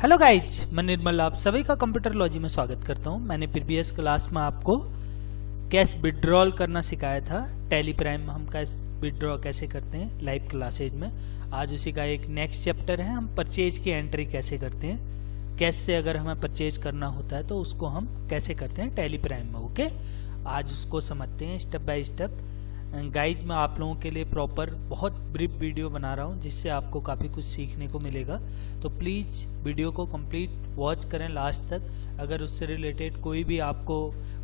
Hello guys, मैं निर्मल आप सभी का कंप्यूटर लॉजी में स्वागत करता हूं। मैंने प्रीवियस क्लास में आपको कैश विड्रॉल करना सिखाया था। टैली प्राइम में हम कैश विड्रॉ कैसे करते हैं लाइव क्लासेज में। आज उसी का एक नेक्स्ट चैप्टर है, हम परचेज की एंट्री कैसे करते हैं। कैश से अगर हमें परचेज करना होता है तो उसको हम कैसे करते हैं टैली प्राइम में। ओके, आज उसको समझते हैं स्टेप बाय स्टेप। गाइज मैं आप लोगों के लिए प्रॉपर बहुत ब्रीफ वीडियो बना रहा हूँ जिससे आपको काफ़ी कुछ सीखने को मिलेगा। तो प्लीज़ वीडियो को कंप्लीट वॉच करें लास्ट तक। अगर उससे रिलेटेड कोई भी आपको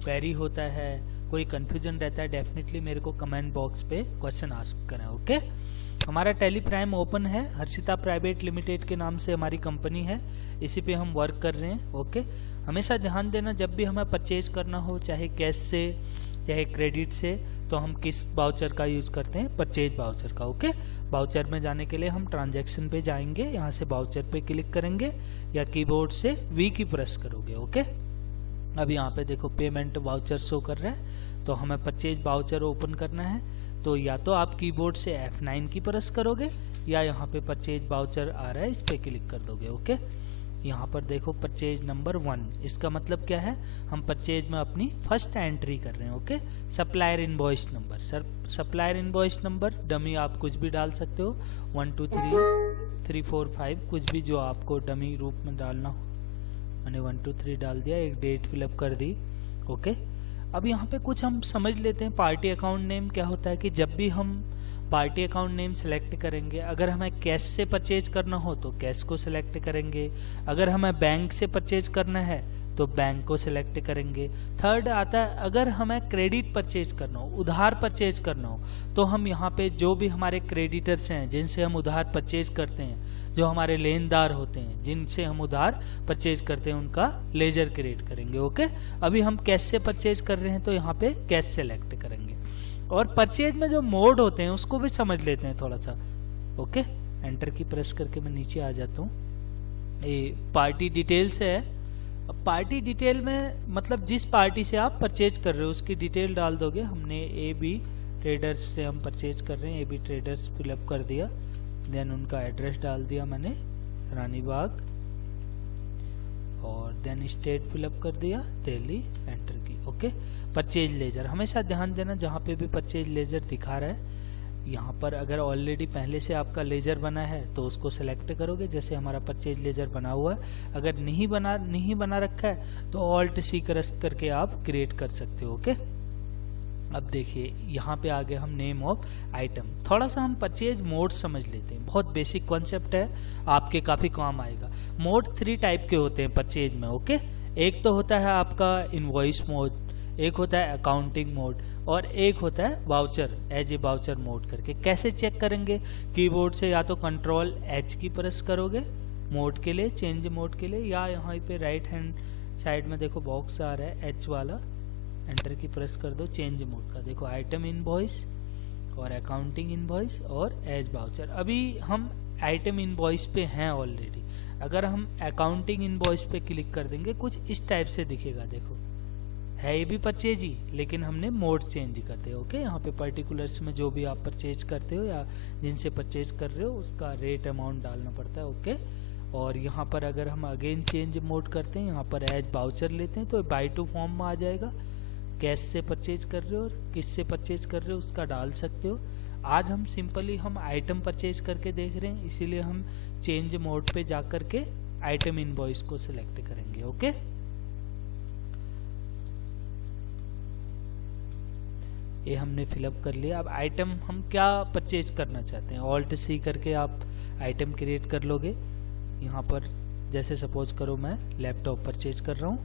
क्वेरी होता है, कोई कन्फ्यूजन रहता है, डेफिनेटली मेरे को कमेंट बॉक्स पे क्वेश्चन आस्क करें। ओके, हमारा टैली प्राइम ओपन है, हर्षिता प्राइवेट लिमिटेड के नाम से हमारी कंपनी है, इसी पे हम वर्क कर रहे हैं। ओके, हमेशा ध्यान देना जब भी हमें परचेज करना हो, चाहे कैश से चाहे क्रेडिट से, तो हम किस वाउचर का यूज करते हैं, परचेज वाउचर का। ओके, वाउचर में जाने के लिए हम ट्रांजैक्शन पे जाएंगे, यहाँ से वाउचर पे क्लिक करेंगे या कीबोर्ड से वी की प्रेस करोगे। ओके, अब यहाँ पे देखो पेमेंट वाउचर शो कर रहा है, तो हमें परचेज वाउचर ओपन करना है। तो या तो आप कीबोर्ड से F9 की प्रेस करोगे या यहाँ पे परचेज वाउचर आ रहा है, इस पे क्लिक कर दोगे। ओके, यहाँ पर देखो परचेज नंबर 1, इसका मतलब क्या है, हम परचेज में अपनी फर्स्ट एंट्री कर रहे हैं। Okay, supplier invoice number, supplier invoice number dummy आप कुछ भी डाल सकते हो, 1 2 3 4 5 कुछ भी जो आपको डमी रूप में डालना हो। मैंने 1 2 3 डाल दिया, एक डेट फिलअप कर दी। ओके, अब यहाँ पे कुछ हम समझ लेते हैं। पार्टी अकाउंट नेम क्या होता है कि जब भी हम पार्टी अकाउंट नेम सेलेक्ट करेंगे, अगर हमें कैश से परचेज करना हो तो कैश को सिलेक्ट करेंगे, अगर हमें बैंक से परचेज करना है तो बैंक को सिलेक्ट करेंगे। थर्ड आता है अगर हमें क्रेडिट परचेज करना हो, उधार परचेज करना हो, तो हम यहाँ पे जो भी हमारे क्रेडिटर्स हैं जिनसे हम उधार परचेज करते हैं, जो हमारे लेनदार होते हैं जिनसे हम उधार परचेज करते हैं, उनका लेजर क्रिएट करेंगे। ओके, अभी हम कैश से परचेज कर रहे हैं तो यहाँ पे कैश सेलेक्ट करेंगे। और परचेज में जो मोड होते हैं उसको भी समझ लेते हैं थोड़ा सा। ओके, एंटर की प्रेस करके मैं नीचे आ जाता हूँ। ये पार्टी डिटेल्स है। अब पार्टी डिटेल में मतलब जिस पार्टी से आप परचेज कर रहे हो उसकी डिटेल डाल दोगे। हमने AB ट्रेडर्स से हम परचेज कर रहे हैं, AB ट्रेडर्स फिलअप कर दिया। देन उनका एड्रेस डाल दिया मैंने, रानी बाग, और देन स्टेट फिलअप कर दिया, दिल्ली, एंटर की। ओके, परचेज लेजर हमेशा ध्यान देना, जहाँ पे भी परचेज लेजर दिखा रहा है यहाँ पर अगर ऑलरेडी पहले से आपका लेजर बना है तो उसको सेलेक्ट करोगे, जैसे हमारा परचेज लेजर बना हुआ है। अगर नहीं बना रखा है तो ऑल्ट सी करके आप क्रिएट कर सकते हो। ओके, अब देखिए यहाँ पे आ गए हम नेम ऑफ आइटम। थोड़ा सा हम परचेज मोड समझ लेते हैं, बहुत बेसिक कॉन्सेप्ट है, आपके काफी काम आएगा। मोड 3 टाइप के होते हैं परचेज में। ओके, एक तो होता है आपका इनवॉइस मोड, एक होता है अकाउंटिंग मोड, और एक होता है voucher, as a voucher mode करके। कैसे चेक करेंगे, कीबोर्ड से या तो कंट्रोल H की प्रेस करोगे मोड के लिए, चेंज मोड के लिए, या यहाँ पे राइट हैंड साइड में देखो बॉक्स आ रहा है H वाला, एंटर की प्रेस कर दो, चेंज मोड का। देखो आइटम इनवॉइस और अकाउंटिंग इनवॉइस और एज वाउचर। अभी हम आइटम इनवॉइस पे हैं ऑलरेडी। अगर हम अकाउंटिंग इनवॉइस पे क्लिक कर देंगे कुछ इस टाइप से दिखेगा। देखो है ये भी परचेज ही, लेकिन हमने मोड चेंज करते हैं। ओके, यहाँ पे पर्टिकुलर्स में जो भी आप परचेज करते हो या जिनसे परचेज कर रहे हो उसका रेट अमाउंट डालना पड़ता है। ओके, और यहाँ पर अगर हम अगेन चेंज मोड करते हैं, यहाँ पर एज वाउचर लेते हैं तो बाय टू फॉर्म में आ जाएगा। कैश से परचेज कर रहे हो और किस से परचेज कर रहे हो उसका डाल सकते हो। आज हम सिंपली हम आइटम परचेज करके देख रहे हैं, इसीलिए हम चेंज मोड पे जा करके आइटम इनवॉइस को सिलेक्ट करेंगे। ओके, ये हमने फिलअप कर लिया। अब आइटम हम क्या परचेज करना चाहते हैं, ऑल्ट सी करके आप आइटम क्रिएट कर लोगे। यहाँ पर जैसे सपोज करो मैं लैपटॉप परचेज कर रहा हूँ,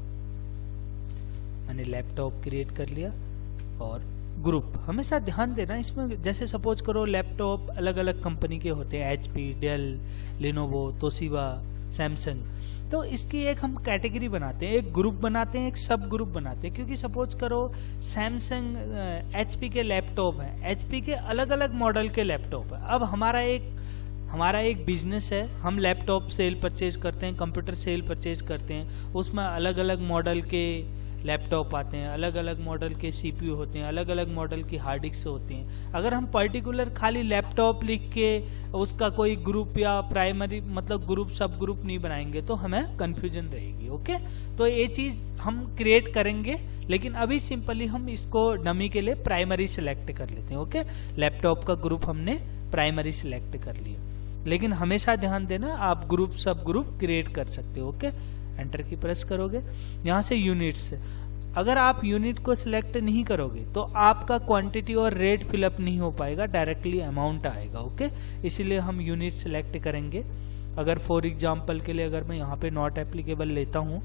मैंने लैपटॉप क्रिएट कर लिया। और ग्रुप हमेशा ध्यान देना इसमें, जैसे सपोज करो लैपटॉप अलग अलग कंपनी के होते हैं, HP, Dell, Lenovo, Toshiba, Samsung. तो इसकी एक हम कैटेगरी बनाते हैं, एक ग्रुप बनाते हैं, एक सब ग्रुप बनाते हैं। क्योंकि सपोज करो सैमसंग HP के लैपटॉप हैं, HP के अलग अलग मॉडल के लैपटॉप है। अब हमारा एक बिजनेस है, हम लैपटॉप सेल परचेज करते हैं, कंप्यूटर सेल परचेज करते हैं, उसमें अलग अलग मॉडल के लैपटॉप आते हैं, अलग अलग मॉडल के CPU होते हैं, अलग अलग मॉडल की हार्ड डिस्क होती हैं। अगर हम पर्टिकुलर खाली लैपटॉप लिख के उसका कोई ग्रुप या प्राइमरी मतलब ग्रुप सब ग्रुप नहीं बनाएंगे तो हमें कंफ्यूजन रहेगी। ओके, तो ये चीज हम क्रिएट करेंगे, लेकिन अभी सिंपली हम इसको डमी के लिए प्राइमरी सिलेक्ट कर लेते हैं। ओके, लैपटॉप का ग्रुप हमने प्राइमरी सिलेक्ट कर लिया, लेकिन हमेशा ध्यान देना आप ग्रुप सब ग्रुप क्रिएट कर सकते हो। ओके, एंटर की प्रेस करोगे, यहाँ से यूनिट्स, अगर आप यूनिट को सिलेक्ट नहीं करोगे तो आपका क्वांटिटी और रेट फिलअप नहीं हो पाएगा, डायरेक्टली अमाउंट आएगा। ओके, इसीलिए हम यूनिट सिलेक्ट करेंगे। अगर फॉर एग्जांपल के लिए अगर मैं यहाँ पे नॉट एप्लीकेबल लेता हूँ,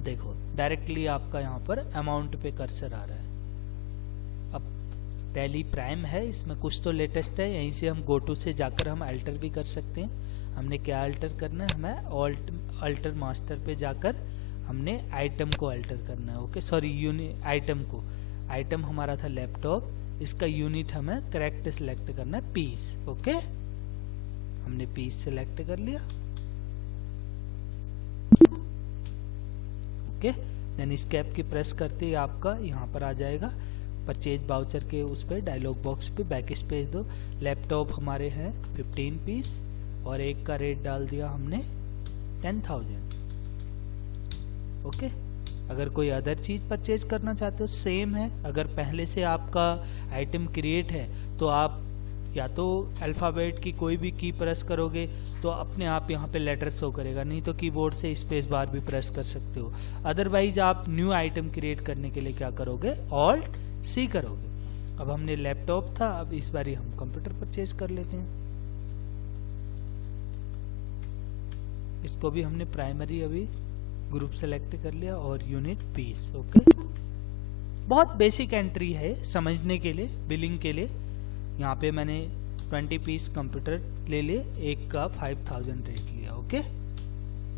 देखो डायरेक्टली आपका यहाँ पर अमाउंट पे कर्सर आ रहा है। अब टैली प्राइम है, इसमें कुछ तो लेटेस्ट है, यहीं से हम गो टू से जाकर हम अल्टर भी कर सकते हैं। हमने क्या अल्टर करना है, हमें अल्टर मास्टर पे जाकर हमने आइटम को अल्टर करना है। ओके, सॉरी आइटम को, आइटम हमारा था लैपटॉप, इसका यूनिट हमें करेक्ट सिलेक्ट करना है पीस। ओके, हमने पीस सिलेक्ट कर लिया। ओके, देन एस्केप की प्रेस करते ही आपका यहाँ पर आ जाएगा परचेज बाउचर के उस पर डायलॉग बॉक्स पे बैक स्पेस दो। लैपटॉप हमारे हैं 15 पीस और एक का रेट डाल दिया हमने 10,000। ओके, अगर कोई अदर चीज परचेज करना चाहते हो सेम है, अगर पहले से आपका आइटम क्रिएट है तो आप या तो अल्फाबेट की कोई भी की प्रेस करोगे तो अपने आप यहाँ पे लेटर शो करेगा, नहीं तो कीबोर्ड से स्पेस बार भी प्रेस कर सकते हो। अदरवाइज आप न्यू आइटम क्रिएट करने के लिए क्या करोगे, ऑल्ट सी करोगे। अब हमने लैपटॉप था, अब इस बार हम कंप्यूटर परचेज कर लेते हैं। इसको भी हमने प्राइमरी अभी ग्रुप सेलेक्ट कर लिया और यूनिट पीस। ओके, बहुत बेसिक एंट्री है समझने के लिए, बिलिंग के लिए। यहाँ पे मैंने 20 पीस कंप्यूटर ले लिए, एक का 5000 रेट लिया। ओके,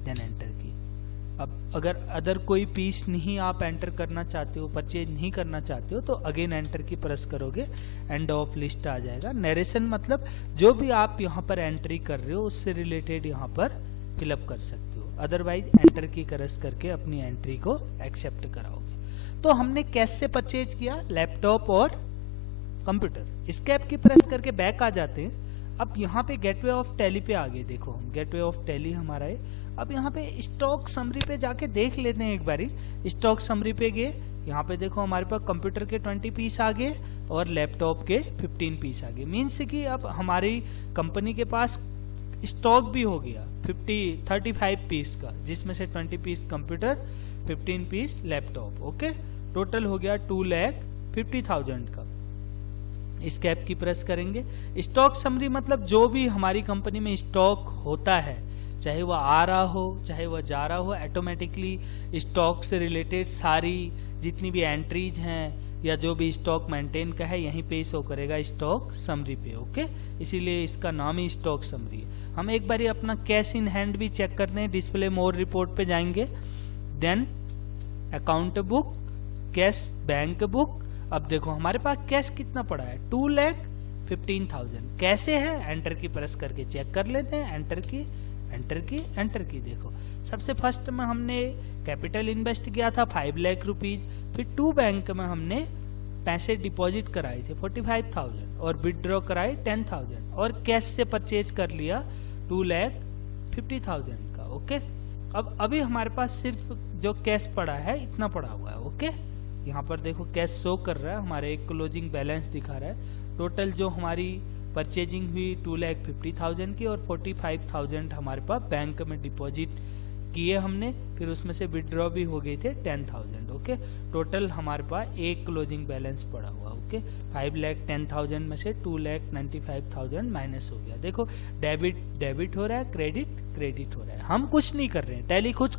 देन एंटर की। अब अगर अदर कोई पीस नहीं आप एंटर करना चाहते हो, परचेज नहीं करना चाहते हो, तो अगेन एंटर की प्रेस करोगे, एंड ऑफ लिस्ट आ जाएगा। नरेशन मतलब जो भी आप यहाँ पर एंट्री कर रहे हो उससे रिलेटेड यहाँ पर फिलअप कर सकते हो, अदरवाइज एंटर की प्रेस करके अपनी एंट्री को एक्सेप्ट कराओगे। तो हमने कैश से परचेज किया लैपटॉप और कंप्यूटर। एस्केप की प्रेस करके बैक आ जाते हैं। अब यहाँ पे गेटवे ऑफ टैली पे आ गए, देखो हम गेटवे ऑफ टैली हमारा है। अब यहाँ पे स्टॉक समरी पे जाके देख लेते हैं एक बारी। स्टॉक समरी पे गए, यहाँ पे देखो हमारे पास कंप्यूटर के 20 पीस आ गए और लैपटॉप के 15 पीस आ गए। मीन्स कि अब हमारी कंपनी के पास स्टॉक भी हो गया 35 पीस का, जिसमें से 20 piece computer, 15 piece laptop. Okay, total हो गया 2,50,000 का। एस्केप की प्रेस करेंगे। स्टॉक समरी मतलब जो भी हमारी कंपनी में स्टॉक होता है, चाहे वह आ रहा हो चाहे वह जा रहा हो, ऑटोमेटिकली स्टॉक से रिलेटेड सारी जितनी भी एंट्रीज हैं या जो भी स्टॉक मेंटेन का है यहीं पे शो करेगा स्टॉक समरी पे। ओके, इसीलिए इसका नाम ही स्टॉक समरी है। हम एक बार अपना कैश इन हैंड भी चेक करते हैं। डिस्प्ले मोर रिपोर्ट पे जाएंगे, then account book, cash bank book. अब देखो हमारे पास कैश कितना पड़ा है, 2,15,000। कैसे है, एंटर की प्रेस करके चेक कर लेते हैं। एंटर की एंटर की एंटर की। देखो सबसे फर्स्ट में हमने कैपिटल इन्वेस्ट किया था 5 लाख रुपीज, फिर 2 बैंक में हमने पैसे डिपॉजिट कराए थे 45,000 और विदड्रॉ कराए 10,000 और कैश से परचेज कर लिया 2,50,000 का। ओके, अब अभी हमारे पास सिर्फ जो कैश पड़ा है इतना पड़ा हुआ है। ओके, यहाँ पर देखो कैश शो कर रहा है, हमारे एक क्लोजिंग बैलेंस दिखा रहा है। टोटल जो हमारी परचेजिंग हुई 2,50,000 की और 45,000 हमारे पास बैंक में डिपॉजिट किए हमने, फिर उसमें से विदड्रॉ भी हो गए थे 10,000। ओके, टोटल हमारे पास एक क्लोजिंग बैलेंस पड़ा हुआ। ओके, 5,10,000 में से 2,95,000 माइनस हो गया। देखो डेबिट हो रहा है, क्रेडिट हो रहा है। हम कुछ नहीं कर रहे हैं, टैली खुद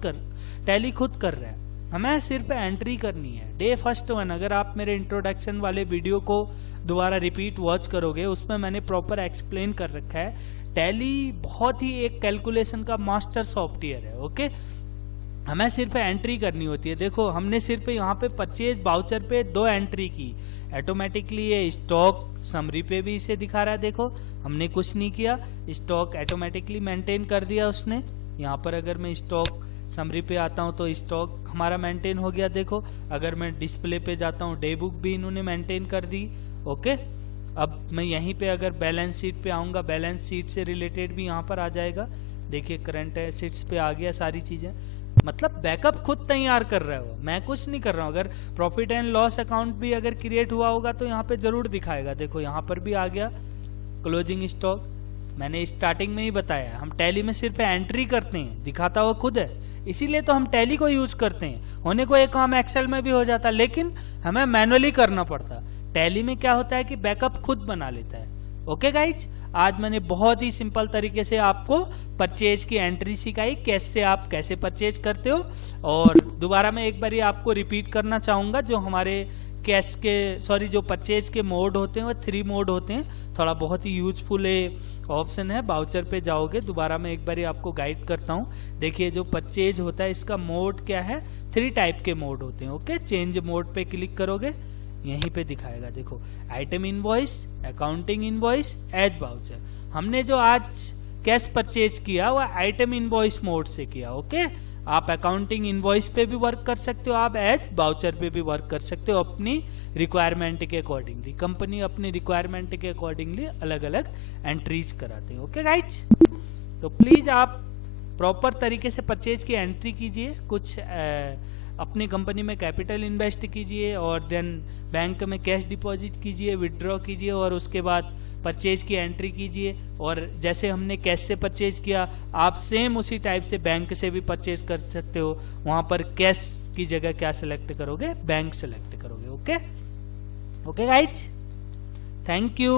कर रहा है, हमें सिर्फ एंट्री करनी है। डे फर्स्ट 1 अगर आप मेरे इंट्रोडक्शन वाले वीडियो को दोबारा रिपीट वॉच करोगे, उसमें मैंने प्रॉपर एक्सप्लेन कर रखा है। टैली बहुत ही एक कैलकुलेशन का मास्टर सॉफ्टवेयर है। ओके, हमें सिर्फ एंट्री करनी होती है। देखो हमने सिर्फ यहाँ पे परचेज बाउचर पे 2 एंट्री की, ऑटोमेटिकली ये स्टॉक समरी पे भी इसे दिखा रहा है। देखो हमने कुछ नहीं किया, स्टॉक ऑटोमेटिकली मेंटेन कर दिया उसने। यहाँ पर अगर मैं स्टॉक समरी पे आता हूँ तो स्टॉक हमारा मेंटेन हो गया। देखो अगर मैं डिस्प्ले पे जाता हूँ, डे बुक भी इन्होंने मेंटेन कर दी। ओके, अब मैं यहीं पे अगर बैलेंस शीट पे आऊँगा, बैलेंस शीट से रिलेटेड भी यहाँ पर आ जाएगा। देखिए करंट एसेट्स पे आ गया सारी चीज़ें, मतलब बैकअप खुद तैयार कर रहा है वो, मैं कुछ नहीं कर रहा हूँ। अगर प्रॉफिट एंड लॉस अकाउंट भी अगर क्रिएट हुआ होगा तो यहाँ पे जरूर दिखाएगा। देखो यहाँ पर भी आ गया क्लोजिंग स्टॉक, मैंने स्टार्टिंग में ही बताया हम टैली में सिर्फ एंट्री करते हैं, दिखाता हुआ खुद है, इसीलिए तो हम टैली को यूज करते हैं। होने को एक काम एक्सेल में भी हो जाता, लेकिन हमें मैनुअली करना पड़ता। टैली में क्या होता है कि बैकअप खुद बना लेता है। ओके गाइज, आज मैंने बहुत ही सिंपल तरीके से आपको परचेज की एंट्री सिखाई, कैसे आप कैसे परचेज करते हो। और दोबारा मैं एक बार आपको रिपीट करना चाहूँगा, जो हमारे कैश के जो परचेज के मोड होते हैं वो 3 मोड होते हैं। थोड़ा बहुत ही यूजफुल ऑप्शन है, बाउचर पे जाओगे, दोबारा मैं एक बार आपको गाइड करता हूँ। देखिए जो परचेज होता है इसका मोड क्या है, 3 टाइप के मोड होते हैं। ओके, चेंज मोड पे क्लिक करोगे, यहीं पे दिखाएगा। देखो item invoice, accounting invoice, as voucher. हमने जो आज कैश परचेज किया वो आइटम इनवॉइस मोड से किया। ओके, आप अकाउंटिंग इनवॉइस पे भी वर्क कर सकते हो, आप एज बाउचर पे भी वर्क कर सकते हो, अपनी रिक्वायरमेंट के अकॉर्डिंगली। कंपनी अपनी रिक्वायरमेंट के अकॉर्डिंगली अलग अलग एंट्रीज कराते हैं। ओके गाइज, तो प्लीज आप प्रॉपर तरीके से परचेज की एंट्री कीजिए, कुछ अपनी कंपनी में कैपिटल इन्वेस्ट कीजिए, और देन बैंक में कैश डिपॉजिट कीजिए, विड्रॉ कीजिए, और उसके बाद परचेज की एंट्री कीजिए। और जैसे हमने कैश से परचेज किया, आप सेम उसी टाइप से बैंक से भी परचेज कर सकते हो। वहां पर कैश की जगह क्या सिलेक्ट करोगे, बैंक सिलेक्ट करोगे। Okay, okay guys, thank you.